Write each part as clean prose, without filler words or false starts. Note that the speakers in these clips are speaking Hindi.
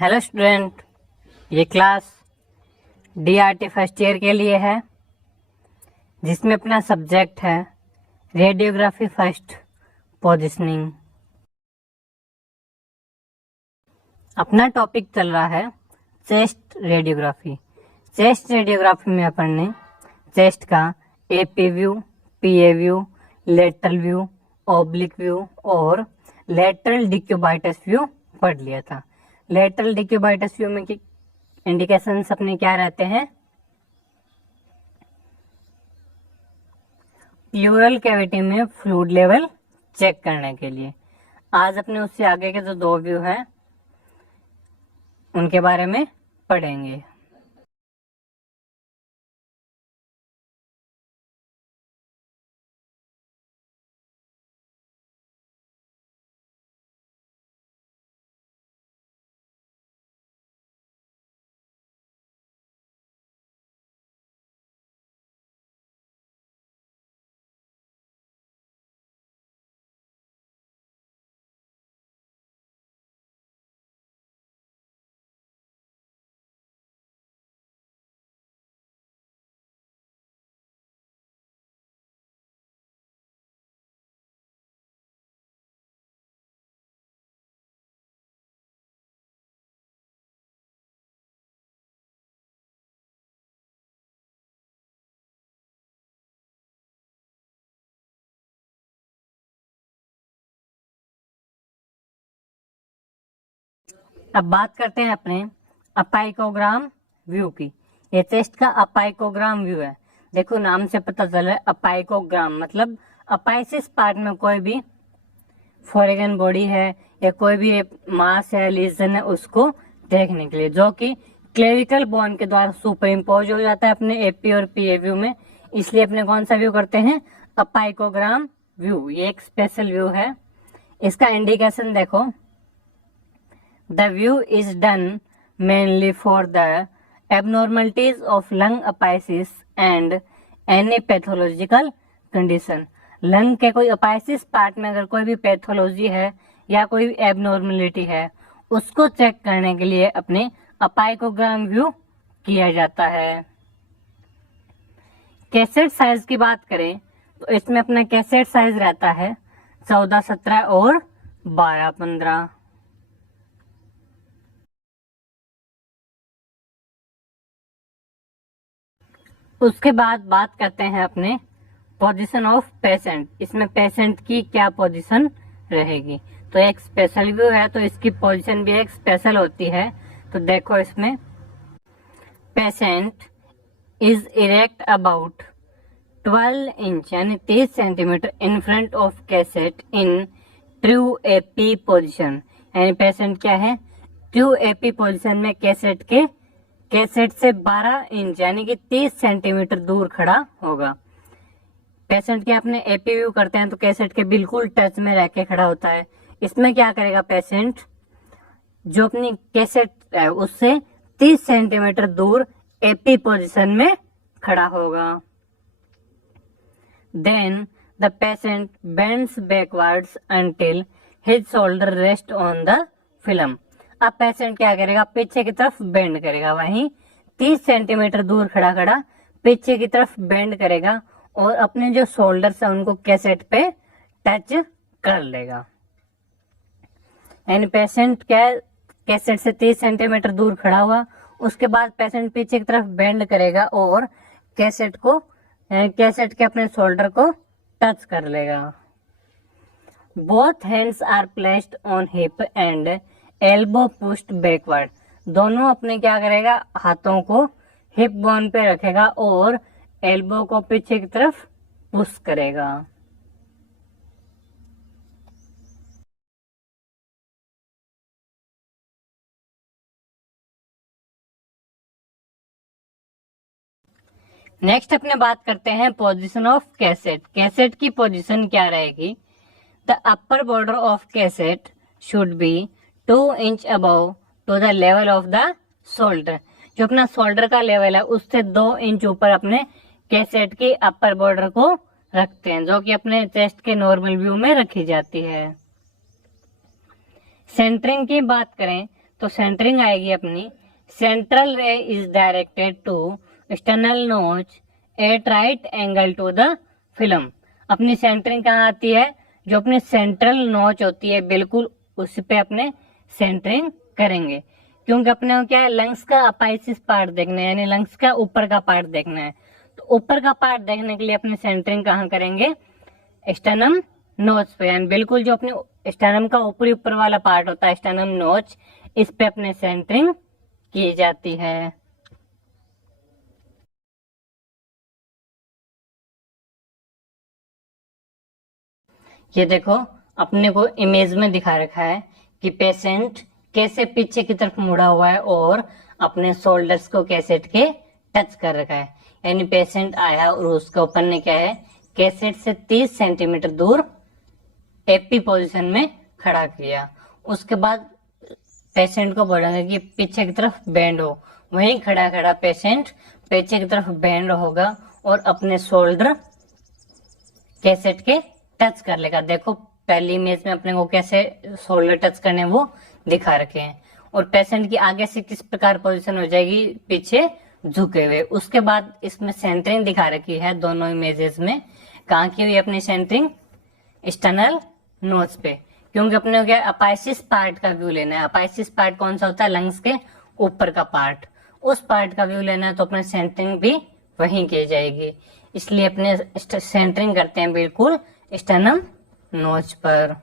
हेलो स्टूडेंट, ये क्लास DRT फर्स्ट ईयर के लिए है, जिसमें अपना सब्जेक्ट है रेडियोग्राफी फर्स्ट पोजीशनिंग। अपना टॉपिक चल रहा है चेस्ट रेडियोग्राफी। चेस्ट रेडियोग्राफी में अपन ने चेस्ट का AP view, PA view, lateral view, oblique view और लेटरल डिक्यूबाइटस व्यू पढ़ लिया था। लेटरल डिक्यूबाइटस व्यू में इंडिकेशंस अपने क्या रहते हैं? प्लूरल कैविटी में फ्लूइड लेवल चेक करने के लिए। आज अपने उससे आगे के जो दो व्यू हैं उनके बारे में पढ़ेंगे। अब बात करते हैं अपने अपाइकोग्राम व्यू की। ये चेस्ट का अपाइकोग्राम व्यू है। देखो नाम से पता चल रहा है अपाइकोग्राम मतलब अपाइसिस पार्ट में कोई भी फॉरेगन बॉडी है या कोई भी मास है, लीजन है, उसको देखने के लिए, जो कि क्लेविकल बोन के द्वारा सुपर इम्पोज हो जाता है अपने AP और PA व्यू में। इसलिए अपने कौन सा व्यू करते हैं? अपाइकोग्राम व्यू। ये एक स्पेशल व्यू है। इसका इंडिकेशन देखो, The view is done mainly for the abnormalities of lung apices and any pathological condition। Lung के कोई अपाइसिस पार्ट में अगर कोई भी पैथोलॉजी है या कोई भी एबनॉर्मलिटी है, उसको चेक करने के लिए अपने अपाइकोग्राम व्यू किया जाता है। कैसेट साइज की बात करें तो इसमें अपना कैसेट साइज रहता है 14, 17 और 12, 15। उसके बाद बात करते हैं अपने पोजीशन ऑफ पेशेंट। इसमें पेशेंट की क्या पोजीशन रहेगी? तो एक स्पेशल व्यू है तो इसकी पोजीशन भी एक स्पेशल होती है। तो देखो इसमें patient is erect about 12 inch यानी 30 centimetre in front of cassette in true AP position. यानी पेशेंट क्या है? ट्रू AP पोजीशन में कैसेट से 12 इंच यानी कि 30 सेंटीमीटर दूर खड़ा होगा। पेशेंट के अपने AP व्यू करते हैं तो कैसेट के बिल्कुल टच में रह के खड़ा होता है। इसमें क्या करेगा पेशेंट? जो अपनी कैसेट है उससे 30 सेंटीमीटर दूर AP पोजीशन में खड़ा होगा। Then the patient bends backwards until his shoulder rest on the film. अब पेशेंट क्या करेगा? पीछे की तरफ बेंड करेगा, वहीं 30 सेंटीमीटर दूर खड़ा खड़ा पीछे की तरफ बेंड करेगा और अपने जो शोल्डर्स है उनको कैसेट पे टच कर लेगा। यानी पेशेंट क्या, कैसेट से 30 सेंटीमीटर दूर खड़ा हुआ, उसके बाद पेशेंट पीछे की तरफ बेंड करेगा और कैसेट के अपने शोल्डर को टच कर लेगा। Both hands are placed on hip and elbow pushed backward. दोनों अपने क्या करेगा? हाथों को हिप बोन पे रखेगा और एल्बो को पीछे की तरफ पुश करेगा। नेक्स्ट अपने बात करते हैं पोजीशन ऑफ कैसेट। कैसेट की पोजीशन क्या रहेगी? The upper border of cassette should be 2 inch above to the level of the shoulder. जो अपना शोल्डर का लेवल है उससे 2 इंच ऊपर अपने कैसेट की अपर बॉर्डर को रखते हैं, जो कि अपने चेस्ट के नॉर्मल व्यू में रखी जाती है। सेंटरिंग की बात करें तो सेंटरिंग आएगी अपनी, central ray is directed to external notch at right angle to the film. अपनी सेंटरिंग कहाँ आती है, जो अपनी सेंट्रल नोच होती है बिल्कुल उस पे अपने सेंटरिंग करेंगे, क्योंकि अपने को क्या है, लंग्स का अपाइसिस पार्ट देखना है, यानी लंग्स का ऊपर का पार्ट देखना है। तो ऊपर का पार्ट देखने के लिए अपनी सेंटरिंग कहाँ करेंगे, स्टर्नम नोच पे, यानी बिल्कुल जो अपने स्टर्नम का ऊपरी ऊपर वाला पार्ट होता है स्टर्नम नोच, इस पे अपने सेंटरिंग की जाती है। ये देखो अपने को इमेज में दिखा रखा है कि पेशेंट कैसे पीछे की तरफ मुड़ा हुआ है और अपने शोल्डर्स को कैसेट के टच कर रखा है, यानी पेशेंट आया और उसका ऊपर ने क्या है, कैसेट से 30 सेंटीमीटर दूर एपी पोजीशन में खड़ा किया। उसके बाद पेशेंट को बोलेंगे कि पीछे की तरफ बेंड हो, वहीं खड़ा खड़ा पेशेंट पीछे की तरफ बेंड होगा और अपने शोल्डर कैसेट के टच कर लेगा। देखो पहली इमेज में अपने को कैसे शोल्डर टच करने वो दिखा रखे हैं, और पेशेंट की आगे से किस प्रकार पोजीशन हो जाएगी, पीछे झुके हुए। उसके बाद इसमें सेंटरिंग दिखा रखी है दोनों इमेजेस में, कहाँ की हुई अपनी सेंटरिंग, एक्सटर्नल नोज पे, क्योंकि अपने को क्या अपाइसिस पार्ट का व्यू लेना है। अपाइसिस पार्ट कौन सा होता है, लंग्स के ऊपर का पार्ट, उस पार्ट का व्यू लेना है, तो अपने सेंटरिंग भी वहीं की जाएगी। इसलिए अपने सेंटरिंग करते हैं बिल्कुल स्टर्नम नोच पर।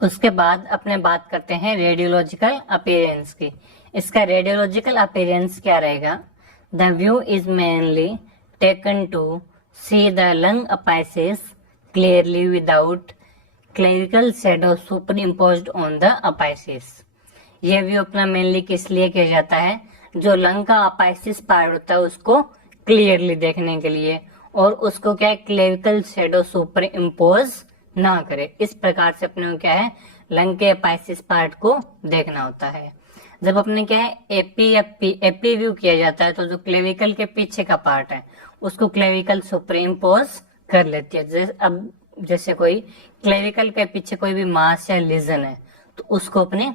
उसके बाद अपने बात करते हैं रेडियोलॉजिकल अपीयरेंस की। इसका रेडियोलॉजिकल अपीयरेंस क्या रहेगा, the view is mainly taken to see the lung apices clearly without clavicular shadow superimposed on the apices. यह व्यू अपना मेनली किस लिए किया जाता है, जो लंग का अपाइसिस पार्ट होता है उसको क्लियरली देखने के लिए, और उसको क्या है, क्लेरिकल शेडो सुपर इम्पोज ना करे। इस प्रकार से अपने को क्या है, लंग के अपाइसिस पार्ट को देखना होता है। जब अपने क्या है एपी या एपी व्यू किया जाता है, तो जो क्लेविकल के पीछे का पार्ट है उसको क्लेविकल सुपर इम्पोज कर लेती है। अब जैसे कोई क्लेविकल के पीछे कोई भी मास या लीजन है, तो उसको अपने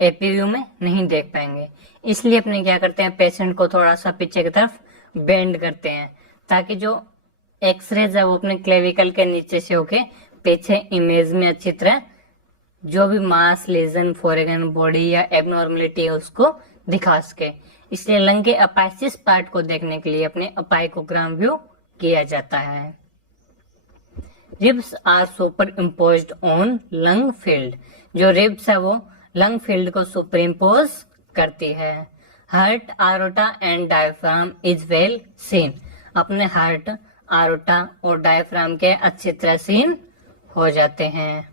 एपी व्यू में नहीं देख पाएंगे। इसलिए अपने क्या करते हैं, पेशेंट को थोड़ा सा पीछे की तरफ बेंड करते हैं, ताकि जो एक्सरेज है वो अपने क्लेविकल के नीचे से होके पीछे इमेज में अच्छी तरह जो भी मास, लेजन, फॉरेगन बॉडी या एबनॉर्मलिटी है उसको दिखा सके। इसलिए लंग के अपाइसिस पार्ट को देखने के लिए अपने अपाइकोग्राम व्यू किया जाता है। Ribs are superimposed on lung field. जो रिब्स है वो लंग फील्ड को सुपर इम्पोज करती है। Heart, aorta and diaphragm is well seen. अपने हार्ट, आरोटा और डायफ्राम के अच्छी तरह सीन हो जाते हैं।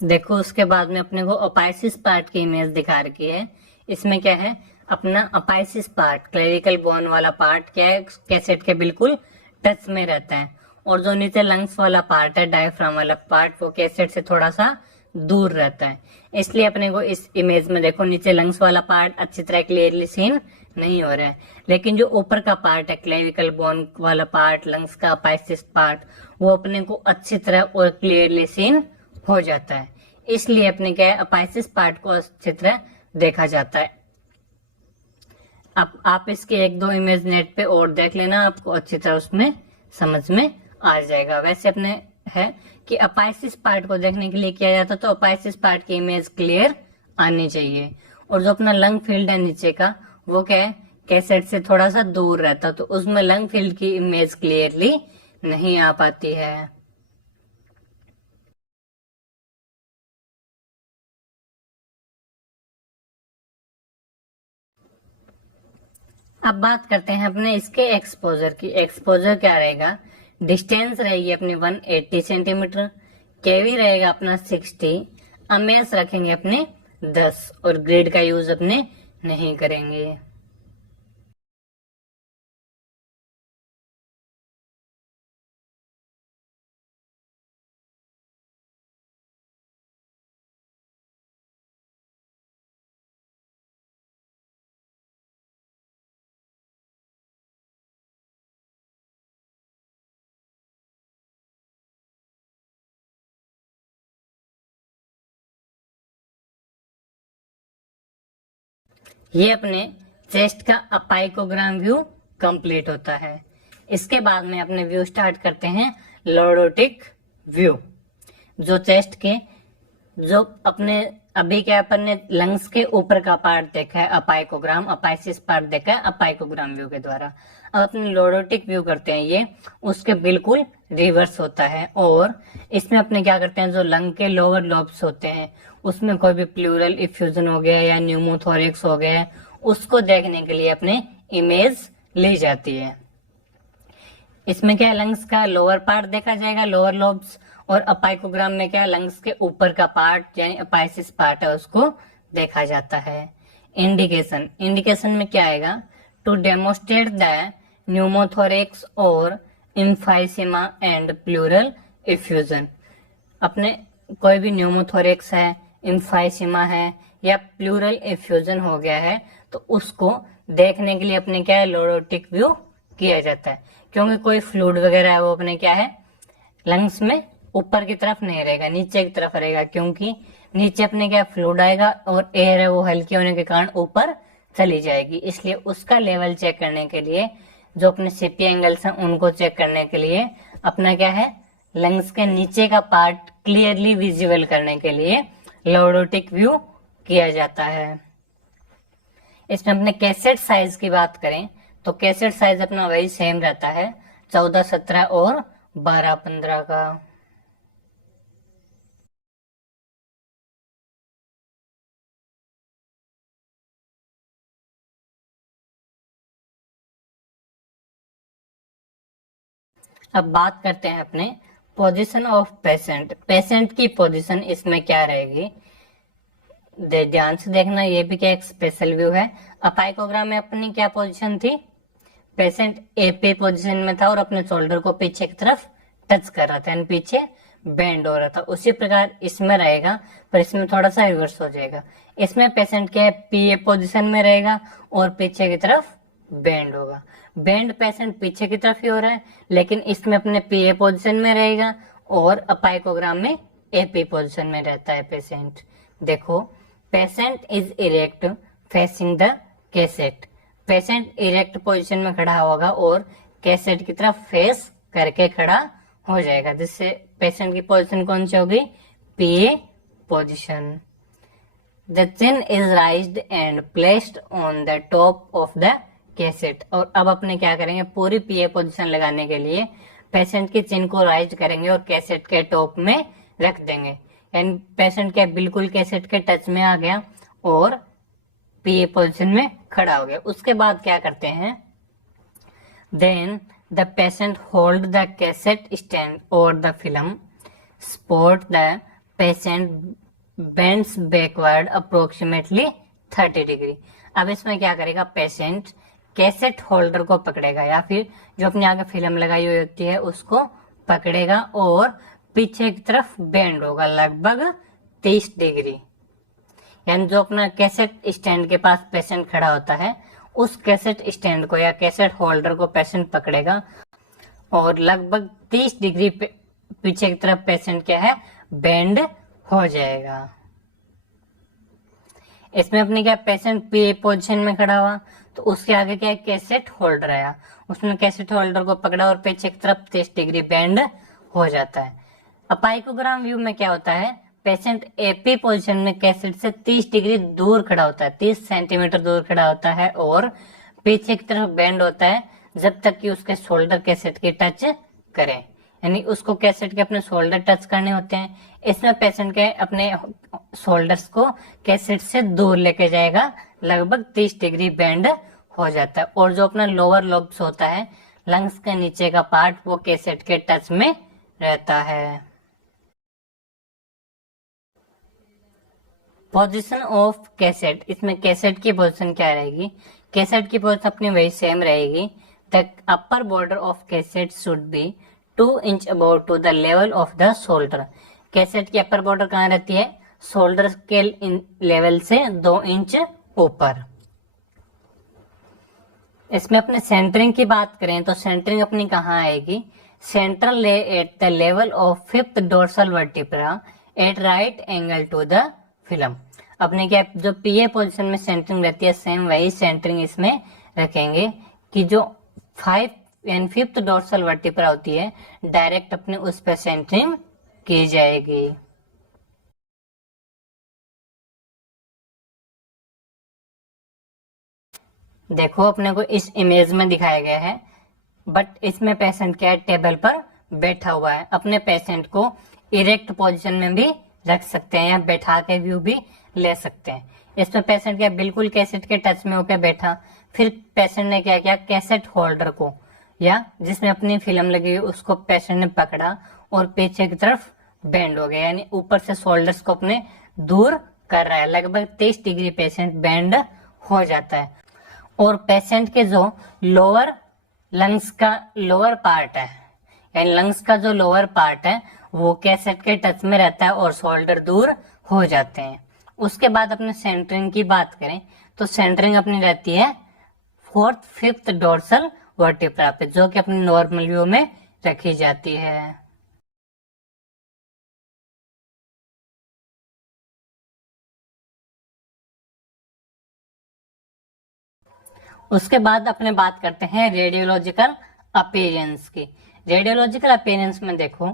देखो उसके बाद में अपने को अपाइसिस पार्ट की इमेज दिखा रखी है। इसमें क्या है, अपना अपाइसिस पार्ट, क्लेविकल बोन वाला पार्ट क्या है, कैसेट के बिल्कुल टच में रहता है, और जो नीचे लंग्स वाला पार्ट है, डायफ्राम वाला पार्ट, वो कैसेट से थोड़ा सा दूर रहता है। इसलिए अपने को इस इमेज में देखो नीचे लंग्स वाला पार्ट अच्छी तरह क्लियरली सीन नहीं हो रहा है, लेकिन जो ऊपर का पार्ट है, क्लेविकल बोन वाला पार्ट, लंग्स का अपाइसिस पार्ट, वो अपने को अच्छी तरह और क्लियरली सीन हो जाता है। इसलिए अपने क्या है, अपाइसिस पार्ट को अच्छी तरह देखा जाता है। अब आप इसके एक दो इमेज नेट पे और देख लेना, आपको अच्छी तरह उसमें समझ में आ जाएगा। वैसे अपने है कि अपाइसिस पार्ट को देखने के लिए किया जाता, तो अपाइसिस पार्ट की इमेज क्लियर आनी चाहिए, और जो अपना लंग फील्ड है नीचे का, वो क्या है, कैसेट से थोड़ा सा दूर रहता, तो उसमें लंग फील्ड की इमेज क्लियरली नहीं आ पाती है। अब बात करते हैं अपने इसके एक्सपोजर की। एक्सपोजर क्या रहेगा, डिस्टेंस रहेगी अपनी 180 सेंटीमीटर, केवी रहेगा अपना 60, अमेस रखेंगे अपने 10, और ग्रिड का यूज अपने नहीं करेंगे। ये अपने चेस्ट का अपाइकोग्राम व्यू कंप्लीट होता है। इसके बाद में अपने व्यू स्टार्ट करते हैं लॉर्डोटिक व्यू। जो चेस्ट के जो अपने अभी क्या अपन ने लंग्स के ऊपर का पार्ट देखा है अपाइकोग्राम, अपाइसिस पार्ट देखा है अपाइकोग्राम व्यू के द्वारा। अब अपने लॉर्डोटिक व्यू करते हैं, ये उसके बिल्कुल रिवर्स होता है। और इसमें अपने क्या करते हैं, जो लंग के लोअर लॉब्स होते हैं उसमें कोई भी प्लूरल इफ्यूजन हो गया या न्यूमोथोरिक्स हो गया, उसको देखने के लिए अपने इमेज ली जाती है। इसमें क्या लंग्स का लोअर पार्ट देखा जाएगा, लोअर लोब्स, और अपाइकोग्राम में क्या लंग्स के ऊपर का पार्ट यानी अपाइसिस पार्ट है उसको देखा जाता है। इंडिकेशन, इंडिकेशन में क्या आएगा, टू डेमोस्ट्रेट द न्यूमोथोरिक्स और इम्फाइसीमा एंड प्लूरल इफ्यूजन। अपने कोई भी न्यूमोथोरिक्स है, इम्फाइसीमा है या प्लूरल इफ्यूजन हो गया है तो उसको देखने के लिए अपने क्या है लॉर्डोटिक व्यू किया जाता है। क्योंकि कोई फ्लूइड वगैरह है वो अपने क्या है लंग्स में ऊपर की तरफ नहीं रहेगा, नीचे की तरफ रहेगा, क्योंकि नीचे अपने क्या फ्लूइड आएगा और एयर है वो हल्की होने के कारण ऊपर चली जाएगी। इसलिए उसका लेवल चेक करने के लिए जो अपने सीपी एंगल्स हैं उनको चेक करने के लिए अपना क्या है लंग्स के नीचे का पार्ट क्लियरली विजिबल करने के लिए लॉर्डोटिक व्यू किया जाता है। इसमें अपने कैसेट साइज की बात करें तो कैसेट साइज अपना वही सेम रहता है 14, 17 और 12, 15 का। अब बात करते हैं अपने पोजीशन ऑफ पेशेंट। पेशेंट की पोजीशन इसमें क्या रहेगी, ध्यान से देखना, ये भी क्या एक स्पेशल व्यू है। अपाइकोग्राम में अपनी क्या पोजीशन थी, पेशेंट एपी पोजीशन में था और अपने शोल्डर को पीछे की तरफ टच कर रहा था यानी पीछे बेंड हो रहा था। उसी प्रकार इसमें रहेगा पर इसमें थोड़ा सा रिवर्स हो जाएगा। इसमें पेशेंट क्या है पीए पोजीशन में रहेगा और पीछे की तरफ बेंड होगा। बेंड पेशेंट पीछे की तरफ ही हो रहा है, लेकिन इसमें अपने पीए पोजीशन में रहेगा और अपाइकोग्राम में एपी पोजीशन में रहता है पेशेंट। देखो, patient is erect facing the cassette. Patient erect position में खड़ा होगा और कैसेट की तरफ फेस करके खड़ा हो जाएगा, जिससे पेशेंट की पोजीशन कौन सी होगी, PA position. The chin is raised and placed on the top of the cassette. और अब अपने क्या करेंगे, पूरी पीए पोजीशन लगाने के लिए पेशेंट की चिन को राइज करेंगे और कैसेट के टॉप में रख देंगे, यानी पेशेंट क्या बिल्कुल कैसेट के टच में आ गया और पीए पोजीशन में खड़ा हो गया। उसके बाद क्या करते हैं, then the patient hold the cassette stand और the film, support the patient bends backward approximately 30 degree. अब इसमें क्या करेगा, पेशेंट कैसेट होल्डर को पकड़ेगा या फिर जो अपने आगे फिल्म लगाई हुई होती है उसको पकड़ेगा और पीछे की तरफ बेंड होगा लगभग 30 डिग्री। यानी जो अपना कैसेट स्टैंड के पास पेशेंट खड़ा होता है उस कैसेट स्टैंड को या कैसेट होल्डर को पेशेंट पकड़ेगा और लगभग 30 डिग्री पीछे की तरफ पेशेंट क्या है बेंड हो जाएगा। इसमें अपने क्या पेशेंट पी पोजीशन में खड़ा हुआ तो उसके आगे क्या कैसेट होल्डर आया, उसने कैसेट होल्डर को पकड़ा और पीछे की तरफ 30 डिग्री बेंड हो जाता है। अपाइकोग्राम व्यू में क्या होता है, पेशेंट एपी पोजीशन में कैसेट से 30 डिग्री दूर खड़ा होता है, 30 सेंटीमीटर दूर खड़ा होता है और पीछे की तरफ बेंड होता है जब तक कि उसके शोल्डर कैसेट की टच करे, यानी उसको कैसेट के अपने शोल्डर टच करने होते हैं। इसमें पेशेंट के अपने शोल्डर्स को कैसेट से दूर लेके जाएगा, लगभग 30 डिग्री बेंड हो जाता है। और जो अपना लोअर लोब्स होता है लंग्स के नीचे का पार्ट वो कैसेट के टच में रहता है। पोजीशन ऑफ कैसेट, इसमें कैसेट की पोजीशन क्या रहेगी, कैसेट की पोजीशन अपनी वही सेम रहेगी। The upper border of cassette should be 2 inch above to the level of the shoulder. Cassette की अपर बॉर्डर कहाँ रहती है, शोल्डर के लेवल से 2 इंच ऊपर। इसमें अपने सेंटरिंग की बात करें तो सेंटरिंग अपनी कहाँ आएगी, central at the level of 5th dorsal vertebra at right angle to the film. अपने क्या जो पीए पोजीशन में सेंटरिंग रहती है सेम वही सेंटरिंग इसमें रखेंगे कि जो 5 एंड 5th डोर्सल वर्टिब्रा होती है डायरेक्ट अपने उस पर सेंटरिंग की जाएगी। देखो अपने को इस इमेज में दिखाया गया है, बट इसमें पेशेंट क्या है, टेबल पर बैठा हुआ है। अपने पेशेंट को इरेक्ट पोजीशन में भी रख सकते हैं या बैठा के व्यू भी ले सकते हैं। इसमें पेशेंट क्या बिल्कुल कैसेट के टच में होकर बैठा, फिर पेशेंट ने क्या किया, कैसेट होल्डर को या जिसमें अपनी फिल्म लगी हुई उसको पेशेंट ने पकड़ा और पीछे की तरफ बेंड हो गया, यानी ऊपर से शोल्डर्स को अपने दूर कर रहा है। लगभग 30 डिग्री पेशेंट बेंड हो जाता है। और पेशेंट के जो लोअर लंग्स का लोअर पार्ट है, यानी लंग्स का जो लोअर पार्ट है वो कैसेट के टच में रहता है और शोल्डर दूर हो जाते हैं। उसके बाद अपने सेंटरिंग की बात करें तो सेंटरिंग अपनी रहती है 4th 5th डोर्सल वर्टिब्रा पे, जो कि अपनी नॉर्मल व्यू में रखी जाती है। उसके बाद अपने बात करते हैं रेडियोलॉजिकल अपीयरेंस की। रेडियोलॉजिकल अपीयरेंस में देखो,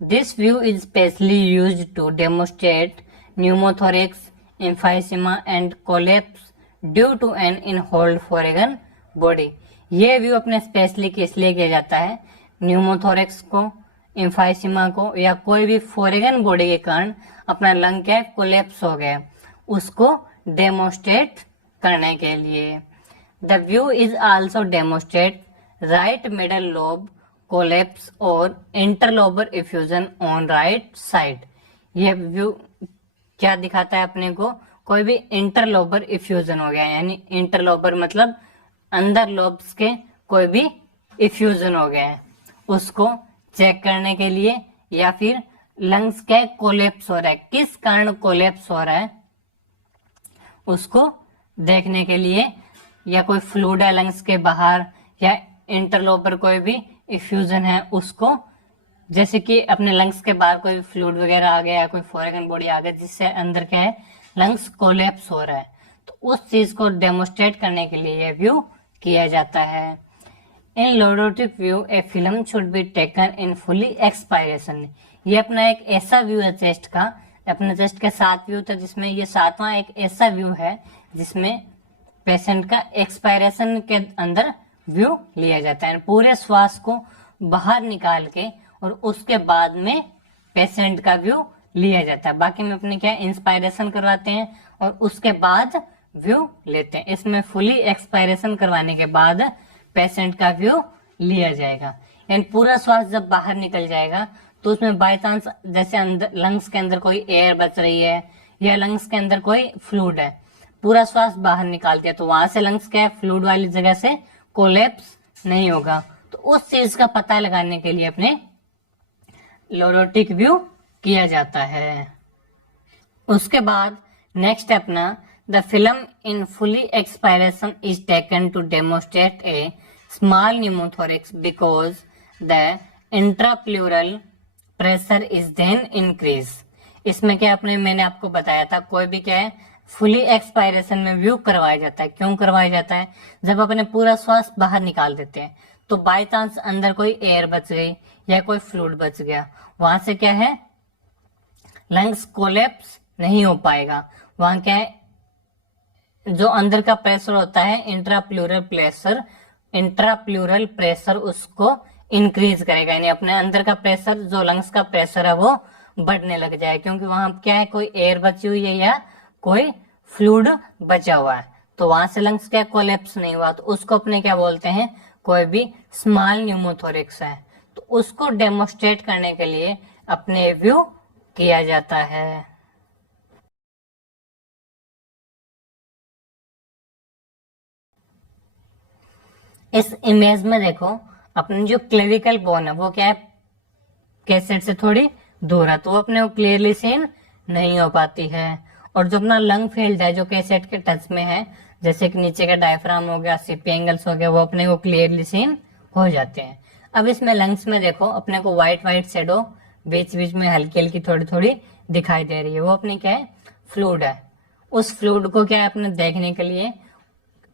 this view is specially used to demonstrate pneumothorax, emphysema and collapse due to an inhaled foreign body. ये व्यू अपने स्पेशली किस लिए किया जाता है, न्यूमोथोरेक्स को, एम्फाइसीमा को या कोई भी फॉरेगन बॉडी के कारण अपना लंग क्या कोलैप्स हो गया उसको डेमोन्स्ट्रेट करने के लिए। The view is also demonstrate right middle lobe collapse और interlobar effusion on right side। यह व्यू क्या दिखाता है अपने को, कोई भी इंटरलोबर इफ्यूजन हो गया, यानी इंटरलोबर मतलब अंदर लोब्स के कोई भी इफ्यूजन हो गया है उसको चेक करने के लिए, या फिर लंग्स के कोलैप्स हो रहा है, किस कारण कोलैप्स हो रहा है उसको देखने के लिए, या कोई फ्लूइड है लंग्स के बाहर या इंटरलोबर कोई भी इफ्यूजन है उसको, जैसे कि अपने लंग्स के बाहर कोई फ्लूइड वगैरह आ गया, कोई फॉरेगन बॉडी आ गया जिससे अंदर क्या है लंग्स कोलैप्स हो रहा है, तो उस चीज को डेमोन्स्ट्रेट करने के लिए यह व्यू किया जाता है। In lordotic view a film should be taken in fully expiration. ये अपना एक ऐसा व्यू है चेस्ट का, अपने चेस्ट के 7 व्यू था जिसमें ये 7वां एक ऐसा व्यू है जिसमें पेशेंट का एक्सपायरेशन के अंदर व्यू लिया जाता है, पूरे श्वास को बाहर निकाल के और उसके बाद में पेशेंट का व्यू लिया जाता है। बाकी में अपने क्या इंस्पायरेशन करवाते हैं और उसके बाद व्यू लेते हैं। इसमें फुली एक्सपायरेशन करवाने के बाद पेशेंट का व्यू लिया जाएगा, यानी पूरा श्वास जब बाहर निकल जाएगा तो उसमें बाय चांस जैसे अंदर लंग्स के अंदर कोई एयर बच रही है या लंग्स के अंदर कोई फ्लूइड है, पूरा श्वास बाहर निकाल दिया तो वहां से लंग्स क्या है फ्लूइड वाली जगह से कोलैप्स नहीं होगा, तो उस चीज का पता लगाने के लिए अपने लोडोटिक व्यू किया जाता है। उसके बाद नेक्स्ट अपना the film in fully expiration is taken to demonstrate a small pneumothorax because the intrapleural pressure is then increase. इसमें क्या अपने मैंने आपको बताया था, कोई भी क्या है फुली एक्सपायरेशन में व्यू करवाया जाता है। क्यों करवाया जाता है, जब अपने पूरा श्वास बाहर निकाल देते हैं तो बाय चांस अंदर कोई एयर बच गई या कोई फ्लूइड बच गया, वहां से क्या है लंग्स कोलैप्स नहीं हो पाएगा। वहां क्या है जो अंदर का प्रेशर होता है इंट्राप्लूरल प्रेशर उसको इंक्रीज करेगा, यानी अपने अंदर का प्रेशर जो लंग्स का प्रेशर है वो बढ़ने लग जाए, क्योंकि वहां क्या है कोई एयर बची हुई है या कोई फ्लूइड बचा हुआ है, तो वहां से लंग्स क्या कोलैप्स नहीं हुआ, तो उसको अपने क्या बोलते हैं कोई भी स्मॉल न्यूमोथोरेक्स है, तो उसको डेमोन्स्ट्रेट करने के लिए अपने व्यू किया जाता है। इस इमेज में देखो अपनी जो क्लेविकल बोन है वो क्या है कैसेट से थोड़ी दूर है, तो वो अपने को क्लियरली सीन नहीं हो पाती है। और जो अपना लंग फील्ड है जो कैसेट के टच में है, जैसे कि नीचे का डायफ्राम हो गया, सीपी एंगल्स हो गया, वो अपने को क्लियरली सीन हो जाते हैं। अब इसमें लंग्स में देखो अपने को व्हाइट व्हाइट शेडो बीच बीच में हल्की हल्की थोड़ी थोड़ी दिखाई दे रही है, वो अपनी क्या है फ्लूइड है। उस फ्लूइड को क्या है अपने देखने के लिए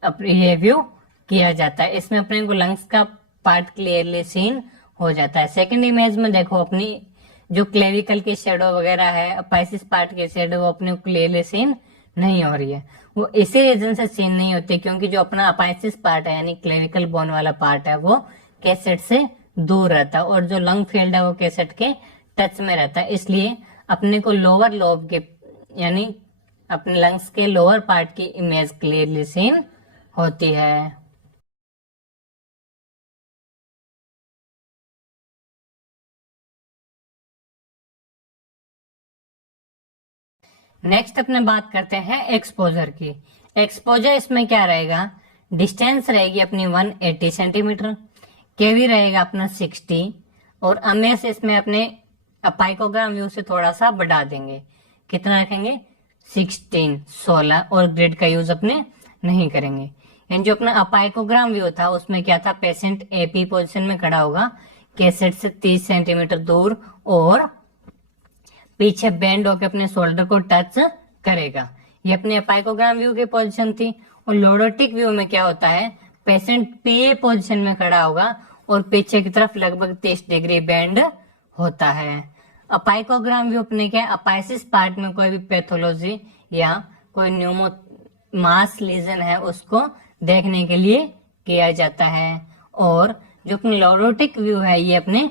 ये व्यू किया जाता है। इसमें अपने को लंग्स का पार्ट क्लियरली सीन हो जाता है। सेकंड इमेज में देखो अपनी जो क्लेविकल की शेडो वगैरह है, अपाइसिस पार्ट की शेडो वो अपने को क्लियरली सीन नहीं हो रही है। वो इसी रीजन से सीन नहीं होती क्योंकि जो अपना अपाइसिस पार्ट है यानी क्लेविकल बोन वाला पार्ट है वो कैसेट से दूर रहता है और जो लंग फील्ड है वो कैसेट के टच में रहता है। इसलिए अपने को लोअर लोब के यानी अपने लंग्स के लोअर पार्ट की इमेज क्लियरली सीन होती है। नेक्स्ट अपने बात करते हैं एक्सपोजर की। एक्सपोजर इसमें क्या रहेगा, डिस्टेंस रहेगी अपनी 180 सेंटीमीटर, केवी रहेगा अपना 60 और एमएस इसमें अपने अपाइकोग्राम व्यू से थोड़ा सा बढ़ा देंगे। कितना रखेंगे 16 और ग्रिड का यूज अपने नहीं करेंगे। यानी जो अपना अपाइकोग्राम व्यू था उसमें क्या था, पेशेंट एपी पोजीशन में खड़ा होगा कैसेट से 30 सेंटीमीटर दूर और पीछे बेंड होकर अपने शोल्डर को टच करेगा। ये अपने अपाइकोग्राम व्यू की पोजीशन थी। और लोडोटिक व्यू में क्या होता है, पेशेंट पीए पोजीशन में खड़ा होगा और पीछे की तरफ लगभग 30 डिग्री बेंड होता है। अपाइकोग्राम व्यू अपने क्या, अपाइसिस पार्ट में कोई भी पैथोलॉजी या कोई न्यूमो मास लीजन है उसको देखने के लिए किया जाता है। और जो अपने लोडोटिक व्यू है ये अपने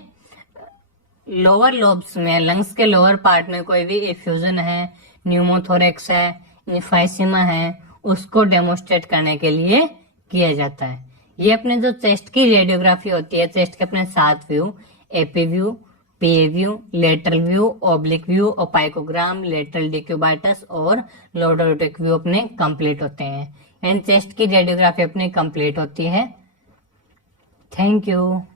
लोअर लोब्स में लंग्स के लोअर पार्ट में कोई भी एफ्यूजन है, न्यूमोथोरेक्स है, इन्फाइसिमा है, उसको डेमोस्ट्रेट करने के लिए किया जाता है। ये अपने जो चेस्ट की रेडियोग्राफी होती है, चेस्ट के अपने 7 view, AP view, PA view, lateral view, oblique view, apicogram, lateral decubitus और लोडोटिक व्यू अपने कंप्लीट होते हैं। एंड चेस्ट की रेडियोग्राफी अपने कंप्लीट होती है। Thank you.